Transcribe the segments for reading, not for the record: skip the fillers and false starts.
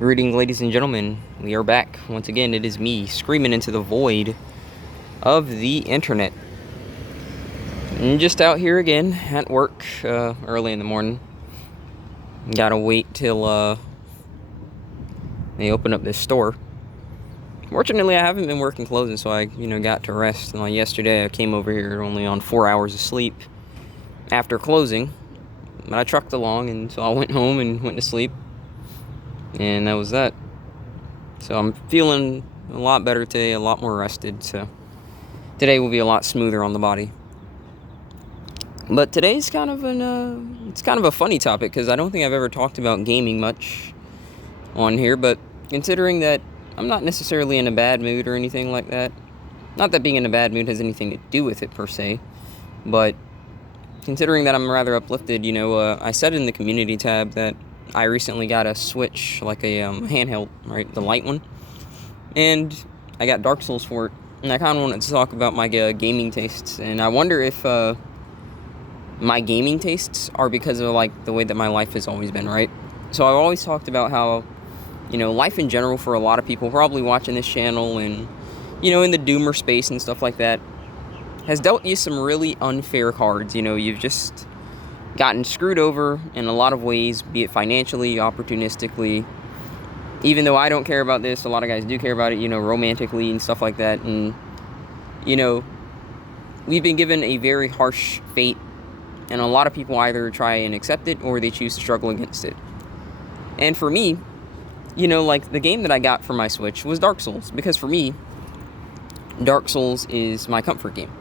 Greetings, ladies and gentlemen. We are back once again. It is me screaming into the void of the internet. And just out here again at work early in the morning. Gotta wait till they open up this store. Fortunately, I haven't been working closing, so I got to rest. And yesterday, I came over here only on 4 hours of sleep after closing. But I trucked along, and so I went home and went to sleep. And that was that. So I'm feeling a lot better today, a lot more rested. So today will be a lot smoother on the body. But today's kind of it's kind of a funny topic because I don't think I've ever talked about gaming much on here. But considering that I'm not necessarily in a bad mood or anything like that, not that being in a bad mood has anything to do with it per se, but considering that I'm rather uplifted, I said in the community tab that I recently got a Switch, like a handheld, right, the light one, and I got Dark Souls for it, and I kind of wanted to talk about my gaming tastes, and I wonder if my gaming tastes are because of like the way that my life has always been, right? So I've always talked about how, life in general for a lot of people probably watching this channel and, in the doomer space and stuff like that, has dealt you some really unfair cards. You've just gotten screwed over in a lot of ways, be it financially, opportunistically. Even though I don't care about this, a lot of guys do care about it, romantically and stuff like that. And, we've been given a very harsh fate, and a lot of people either try and accept it or they choose to struggle against it. And for me, like the game that I got for my Switch was Dark Souls, because for me, Dark Souls is my comfort game.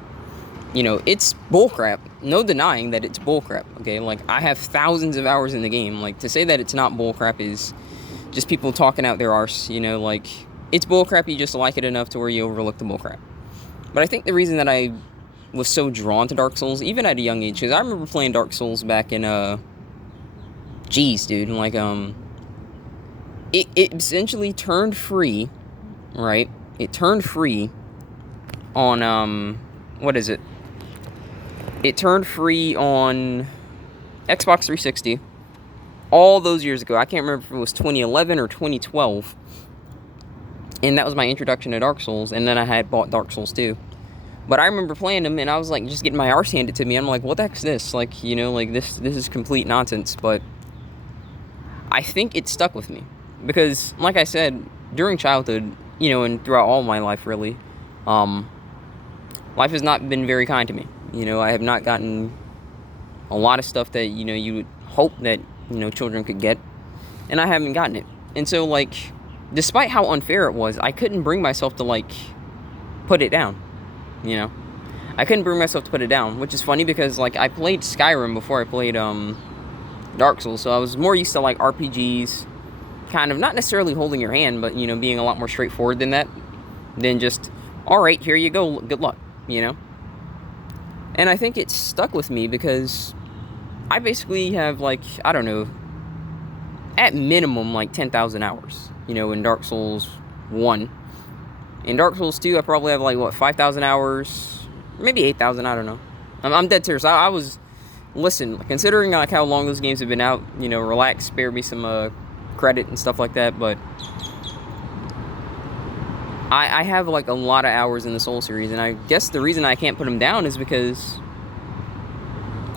It's bullcrap. No denying that it's bullcrap, okay? Like, I have thousands of hours in the game. Like, to say that it's not bullcrap is just people talking out their arse, like, it's bullcrap, you just like it enough to where you overlook the bullcrap. But I think the reason that I was so drawn to Dark Souls, even at a young age, because I remember playing Dark Souls back in, dude, like, it essentially turned free, right? It turned free on, what is it? It turned free on Xbox 360 all those years ago. I can't remember if it was 2011 or 2012. And that was my introduction to Dark Souls. And then I had bought Dark Souls 2. But I remember playing them and I was like just getting my arse handed to me. I'm like, what the heck's this? Like, this is complete nonsense. But I think it stuck with me. Because, like I said, during childhood, and throughout all my life, really, life has not been very kind to me. I have not gotten a lot of stuff that, you would hope that, children could get. And I haven't gotten it. And so, like, despite how unfair it was, I couldn't bring myself to, like, put it down. I couldn't bring myself to put it down, which is funny because, like, I played Skyrim before I played, Dark Souls. So I was more used to, like, RPGs, kind of, not necessarily holding your hand, but, being a lot more straightforward than that. Than just, alright, here you go, good luck, And I think it stuck with me because I basically have, like, I don't know, at minimum, like, 10,000 hours, in Dark Souls 1. In Dark Souls 2, I probably have, like, 5,000 hours, maybe 8,000, I don't know. I'm dead serious. I was, listen, considering, like, how long those games have been out, relax, spare me some credit and stuff like that, but I have, like, a lot of hours in the Soul series, and I guess the reason I can't put them down is because,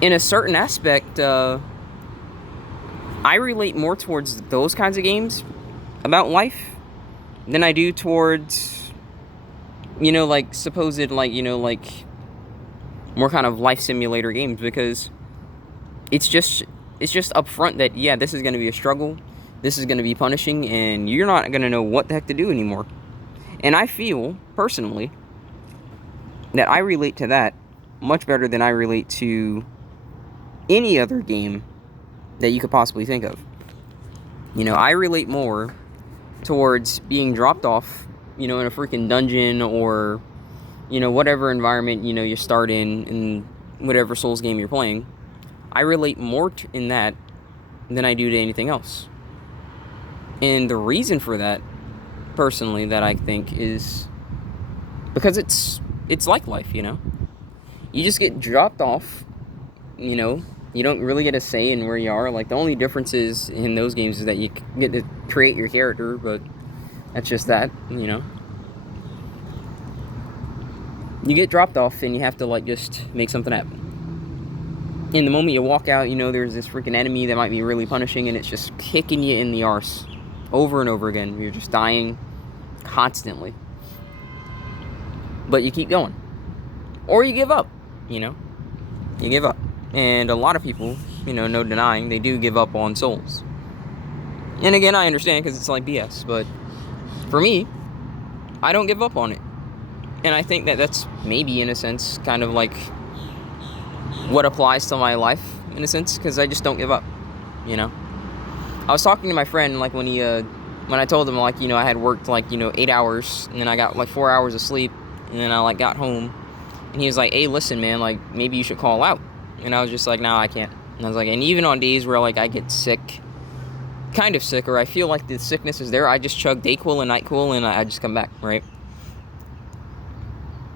in a certain aspect, I relate more towards those kinds of games about life than I do towards, like, supposed, like, like, more kind of life simulator games, because it's just upfront that, yeah, this is going to be a struggle, this is going to be punishing, and you're not going to know what the heck to do anymore. And I feel, personally, that I relate to that much better than I relate to any other game that you could possibly think of. I relate more towards being dropped off, in a freaking dungeon or, whatever environment, you start in whatever Souls game you're playing. I relate more in that than I do to anything else. And the reason for that, personally, that I think is because it's like life, you just get dropped off, you You don't really get a say in where you are. Like, the only difference is in those games is that you get to create your character, but that's just that, you know. You get dropped off and you have to, like, just make something happen. In the moment you walk out, you know there's this freaking enemy that might be really punishing, and it's just kicking you in the arse over and over again. You're just dying constantly. But you keep going. Or you give up, you know. You give up. And a lot of people, you know, no denying, they do give up on Souls. And again, I understand because it's like BS, but for me, I don't give up on it. And I think that that's maybe, in a sense, kind of like what applies to my life, in a sense, because I just don't give up, you know. I was talking to my friend, like, when I told him, like, you know, I had worked, like, you know, 8 hours, and then I got, like, 4 hours of sleep, and then I, like, got home, and he was like, hey, listen, man, like, maybe you should call out. And I was just like, no, I can't. And I was like, and even on days where, like, I get sick, kind of sick, or I feel like the sickness is there, I just chug Dayquil and NyQuil, and I just come back, right?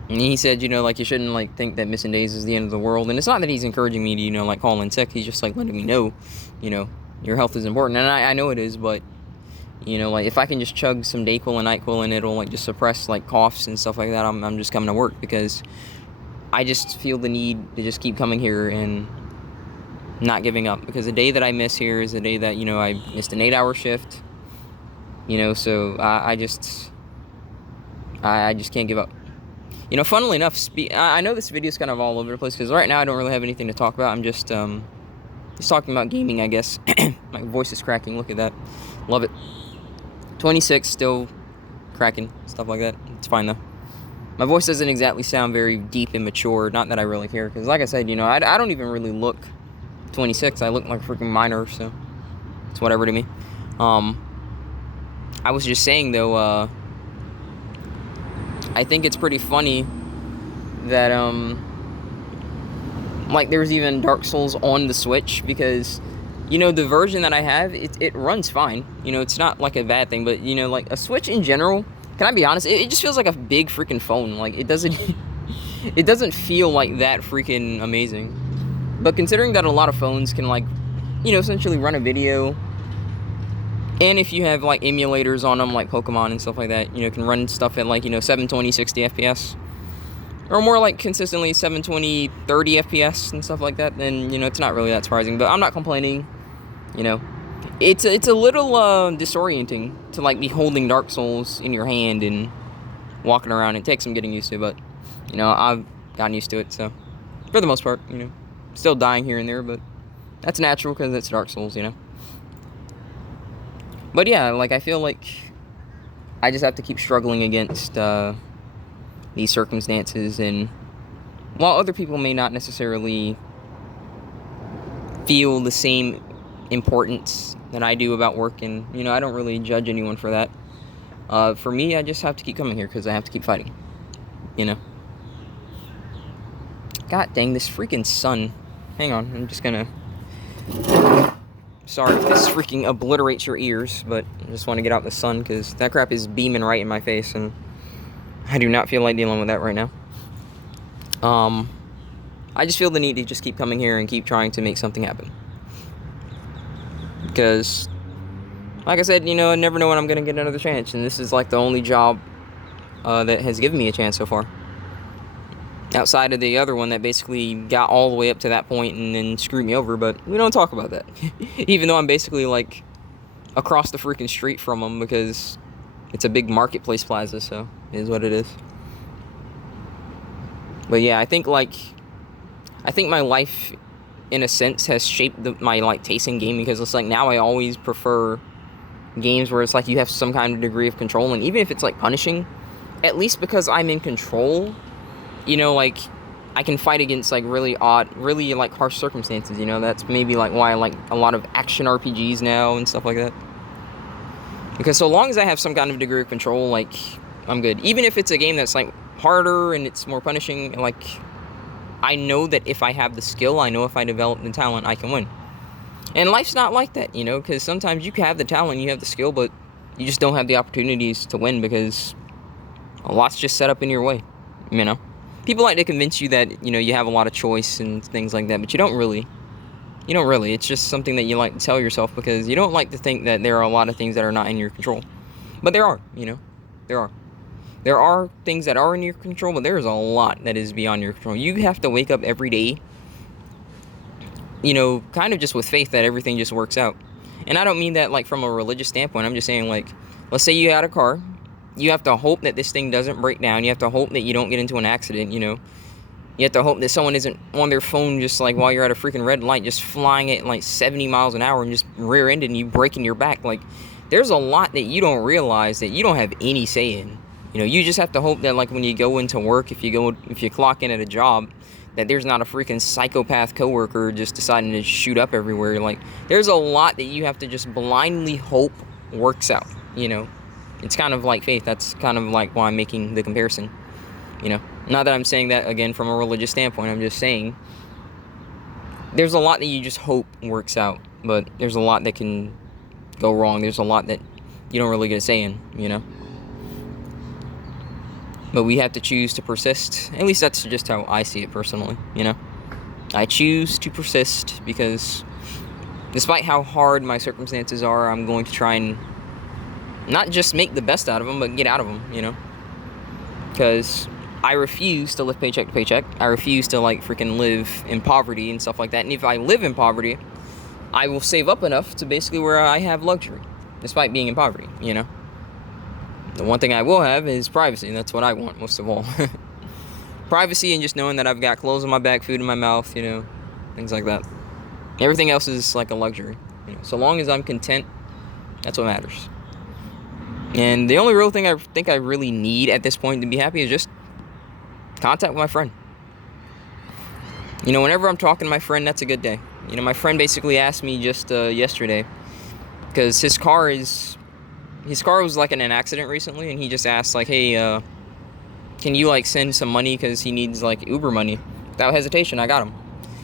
And he said, you know, like, you shouldn't, like, think that missing days is the end of the world. And it's not that he's encouraging me to, you know, like, call in sick. He's just, like, letting me know, you know, your health is important. And I know it is, but, you know, like, if I can just chug some Dayquil and NyQuil and it'll, like, just suppress, like, coughs and stuff like that, I'm just coming to work, because I just feel the need to just keep coming here and not giving up. Because the day that I miss here is the day that, you know, I missed an 8-hour shift, you know, so I just can't give up. You know, funnily enough, I know this video is kind of all over the place, because right now I don't really have anything to talk about. I'm just talking about gaming, I guess. My voice is cracking, look at that. Love it. 26, still cracking, stuff like that. It's fine, though. My voice doesn't exactly sound very deep and mature, not that I really care, because like I said, you know, I don't even really look 26. I look like a freaking minor, so it's whatever to me. I was just saying, though, I think it's pretty funny that, like, there's even Dark Souls on the Switch, because, you know, the version that I have, it runs fine. You know, it's not, like, a bad thing, but, you know, like, a Switch in general, can I be honest, it just feels like a big freaking phone. Like, it doesn't, it doesn't feel like that freaking amazing. But considering that a lot of phones can, like, you know, essentially run a video, and if you have, like, emulators on them, like Pokemon and stuff like that, you know, can run stuff at, like, you know, 720, 60 FPS. Or more like consistently 720, 30 FPS and stuff like that, then, you know, it's not really that surprising. But I'm not complaining, you know. It's a little disorienting to, like, be holding Dark Souls in your hand and walking around. It takes some getting used to, but, you know, I've gotten used to it, so for the most part, you know. Still dying here and there, but that's natural because it's Dark Souls, you know. But yeah, like, I feel like I just have to keep struggling against these circumstances, and while other people may not necessarily feel the same importance that I do about work, and, you know, I don't really judge anyone for that. For me, I just have to keep coming here because I have to keep fighting, you know. God dang, this freaking sun. Hang on, I'm just gonna... Sorry if this freaking obliterates your ears, but I just want to get out the sun because that crap is beaming right in my face, and I do not feel like dealing with that right now. I just feel the need to just keep coming here and keep trying to make something happen. Because, like I said, you know, I never know when I'm going to get another chance, and this is like the only job that has given me a chance so far. Outside of the other one that basically got all the way up to that point and then screwed me over, but we don't talk about that. Even though I'm basically, like, across the freaking street from them, because it's a big marketplace plaza, so it is what it is. But yeah, I think my life, in a sense, has shaped my, like, taste in gaming, because it's like now I always prefer games where it's like you have some kind of degree of control, and even if it's, like, punishing, at least because I'm in control, you know, like, I can fight against, like, really odd, really, like, harsh circumstances, you know. That's maybe, like, why I like a lot of action RPGs now and stuff like that. Because so long as I have some kind of degree of control, like, I'm good. Even if it's a game that's, like, harder and it's more punishing, like, I know that if I have the skill, I know if I develop the talent, I can win. And life's not like that, you know, because sometimes you can have the talent, you have the skill, but you just don't have the opportunities to win because a lot's just set up in your way, you know. People like to convince you that, you know, you have a lot of choice and things like that, but you don't really. You don't really. It's just something that you like to tell yourself because you don't like to think that there are a lot of things that are not in your control. But there are, there are. There are things that are in your control, but there is a lot that is beyond your control. You have to wake up every day, kind of just with faith that everything just works out. And I don't mean that like from a religious standpoint. I'm just saying, like, let's say you had a car. You have to hope that this thing doesn't break down. You have to hope that you don't get into an accident, You have to hope that someone isn't on their phone just like while you're at a freaking red light, just flying at like 70 miles an hour and just rear-ending you, breaking your back. Like, there's a lot that you don't realize that you don't have any say in. You just have to hope that like when you go into work, if you clock in at a job, that there's not a freaking psychopath coworker just deciding to shoot up everywhere. Like, there's a lot that you have to just blindly hope works out. It's kind of like faith. That's kind of like why I'm making the comparison. Not that I'm saying that, again, from a religious standpoint. I'm just saying there's a lot that you just hope works out, but there's a lot that can go wrong. There's a lot that you don't really get a say in, But we have to choose to persist. At least that's just how I see it personally, I choose to persist because despite how hard my circumstances are, I'm going to try and not just make the best out of them, but get out of them, Because I refuse to live paycheck to paycheck. I refuse to like freaking live in poverty and stuff like that. And if I live in poverty, I will save up enough to basically where I have luxury, despite being in poverty, The one thing I will have is privacy, and that's what I want most of all. Privacy and just knowing that I've got clothes on my back, food in my mouth, things like that. Everything else is like a luxury. So long as I'm content, that's what matters. And the only real thing I think I really need at this point to be happy is just contact with my friend. Whenever I'm talking to my friend, that's a good day. My friend basically asked me just yesterday, because his car was like in an accident recently, and he just asked like, hey, can you like send some money because he needs like Uber money? Without hesitation, I got him.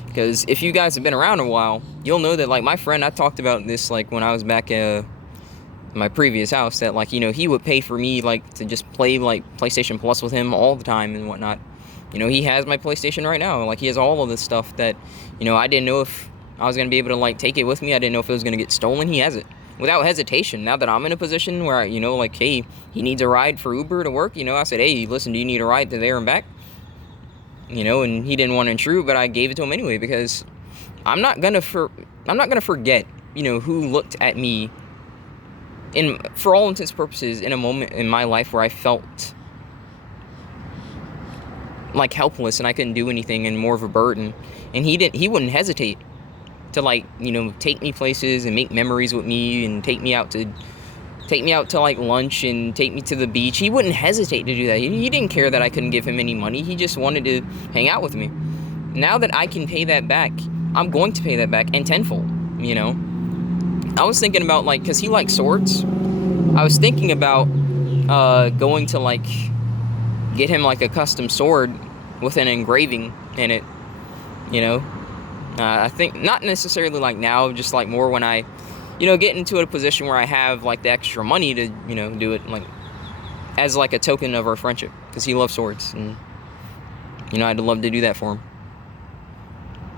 Because if you guys have been around a while, you'll know that like my friend, I talked about this like when I was back my previous house, that like he would pay for me like to just play like PlayStation Plus with him all the time and whatnot. He has my PlayStation right now. Like, he has all of this stuff that I didn't know if I was gonna be able to like take it with me. I didn't know if it was gonna get stolen. He has it without hesitation. Now that I'm in a position where like, hey, he needs a ride for Uber to work, I said, hey, listen, do you need a ride to there and back? And he didn't want to intrude, but I gave it to him anyway, because I'm not gonna forget who looked at me for all intents and purposes, in a moment in my life where I felt like helpless and I couldn't do anything and more of a burden. And he wouldn't hesitate to like, take me places and make memories with me and take me out to like lunch and take me to the beach. He wouldn't hesitate to do that. He didn't care that I couldn't give him any money. He just wanted to hang out with me. Now that I can pay that back, I'm going to pay that back, and tenfold, I was thinking about, like, because he likes swords, I was thinking about going to, like, get him, like, a custom sword with an engraving in it, I think, not necessarily, like, now, just, like, more when I, get into a position where I have, like, the extra money to, do it, like, as, like, a token of our friendship, because he loves swords, and, I'd love to do that for him.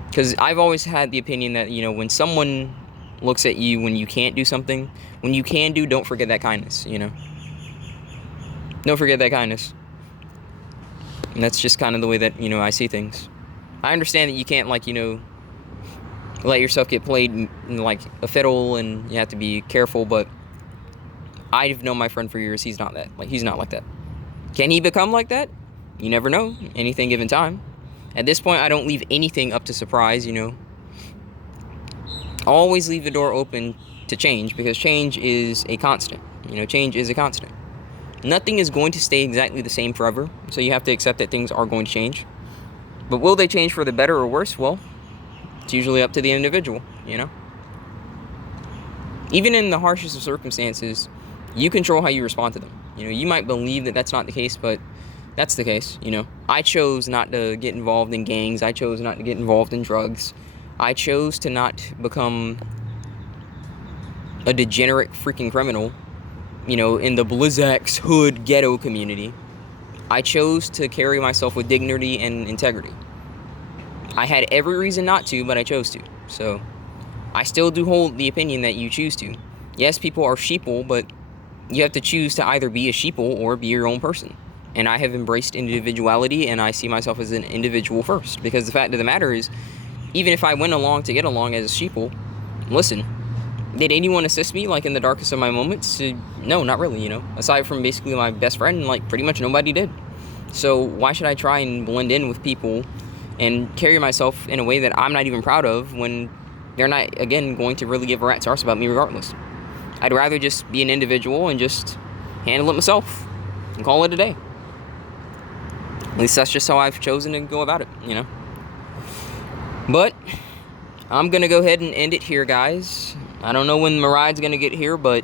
Because I've always had the opinion that, when someone looks at you when you can't do something, when you can do, don't forget that kindness, Don't forget that kindness. And that's just kind of the way that, I see things. I understand that you can't, like, let yourself get played like a fiddle and you have to be careful, but I've known my friend for years. He's not that. Like, he's not like that. Can he become like that? You never know. Anything given time. At this point, I don't leave anything up to surprise, Always leave the door open to change, because change is a constant. Change is a constant. Nothing is going to stay exactly the same forever, so you have to accept that things are going to change. But will they change for the better or worse? Well, it's usually up to the individual, Even in the harshest of circumstances, you control how you respond to them. You might believe that that's not the case, but that's the case, I chose not to get involved in gangs. I chose not to get involved in drugs. I chose to not become a degenerate freaking criminal, in the Blizzak's hood ghetto community. I chose to carry myself with dignity and integrity. I had every reason not to, but I chose to. So, I still do hold the opinion that you choose to. Yes, people are sheeple, but you have to choose to either be a sheeple or be your own person. And I have embraced individuality, and I see myself as an individual first. Because the fact of the matter is, even if I went along to get along as a sheeple, listen, did anyone assist me, like, in the darkest of my moments? No, not really, you know. Aside from basically my best friend, like, pretty much nobody did. So why should I try and blend in with people and carry myself in a way that I'm not even proud of when they're not, again, going to really give a rat's arse about me regardless? I'd rather just be an individual and just handle it myself and call it a day. At least that's just how I've chosen to go about it, you know. But I'm going to go ahead and end it here, guys. I don't know when my ride's going to get here, but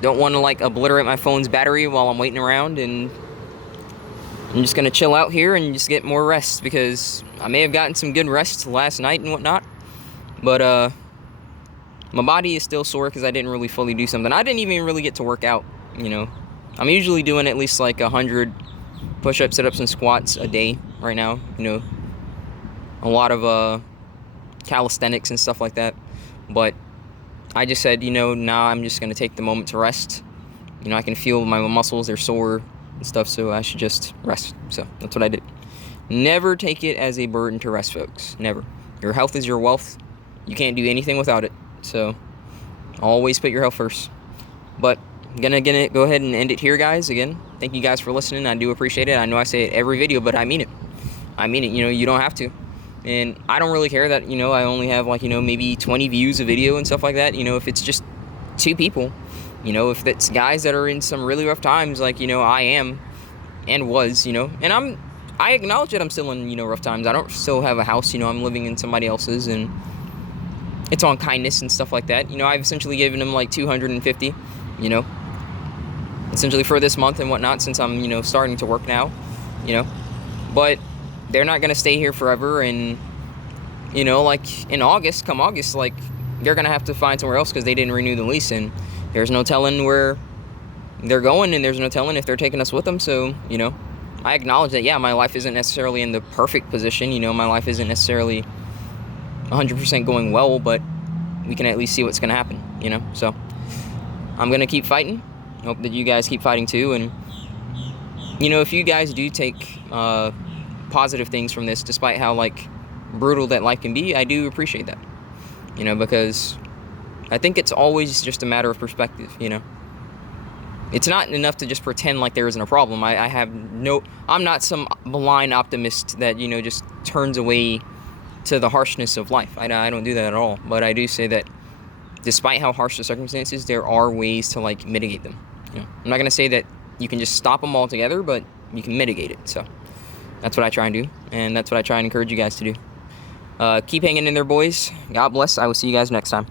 don't want to, like, obliterate my phone's battery while I'm waiting around, and I'm just going to chill out here and just get more rest, because I may have gotten some good rest last night and whatnot, but my body is still sore because I didn't really fully do something. I didn't even really get to work out, you know. I'm usually doing at least like 100 push-ups, sit-ups, and squats a day right now, you know. A lot of calisthenics and stuff like that. But I just said, you know, now I'm just going to take the moment to rest. You know, I can feel my muscles, they're sore and stuff, so I should just rest. So that's what I did. Never take it as a burden to rest, folks. Never. Your health is your wealth. You can't do anything without it. So always put your health first. But I'm gonna go ahead and end it here, guys. Again, thank you guys for listening. I do appreciate it. I know I say it every video, but I mean it. I mean it. You know, you don't have to. And I don't really care that, you know, I only have, like, you know, maybe 20 views a video and stuff like that. You know, if it's just 2 people, you know, if it's guys that are in some really rough times, like, you know, I am and was, you know, and I acknowledge that I'm still in, you know, rough times. I don't still have a house, you know, I'm living in somebody else's, and it's on kindness and stuff like that. You know, I've essentially given them like 250, you know, essentially for this month and whatnot, since I'm, you know, starting to work now, you know, but they're not going to stay here forever. And, you know, like come August, like, they're going to have to find somewhere else because they didn't renew the lease, and there's no telling where they're going, and there's no telling if they're taking us with them. So, you know, I acknowledge that, yeah, my life isn't necessarily in the perfect position. You know, my life isn't necessarily 100% going well, but we can at least see what's going to happen, you know. So I'm going to keep fighting. Hope that you guys keep fighting too. And, you know, if you guys do take positive things from this, despite how, like, brutal that life can be, I do appreciate that, you know, because I think it's always just a matter of perspective, you know. It's not enough to just pretend like there isn't a problem. I'm not some blind optimist that, you know, just turns away to the harshness of life. I don't do that at all. But I do say that despite how harsh the circumstances, there are ways to, like, mitigate them. You know, I'm not going to say that you can just stop them altogether, but you can mitigate it. So that's what I try and do, and that's what I try and encourage you guys to do. Keep hanging in there, boys. God bless. I will see you guys next time.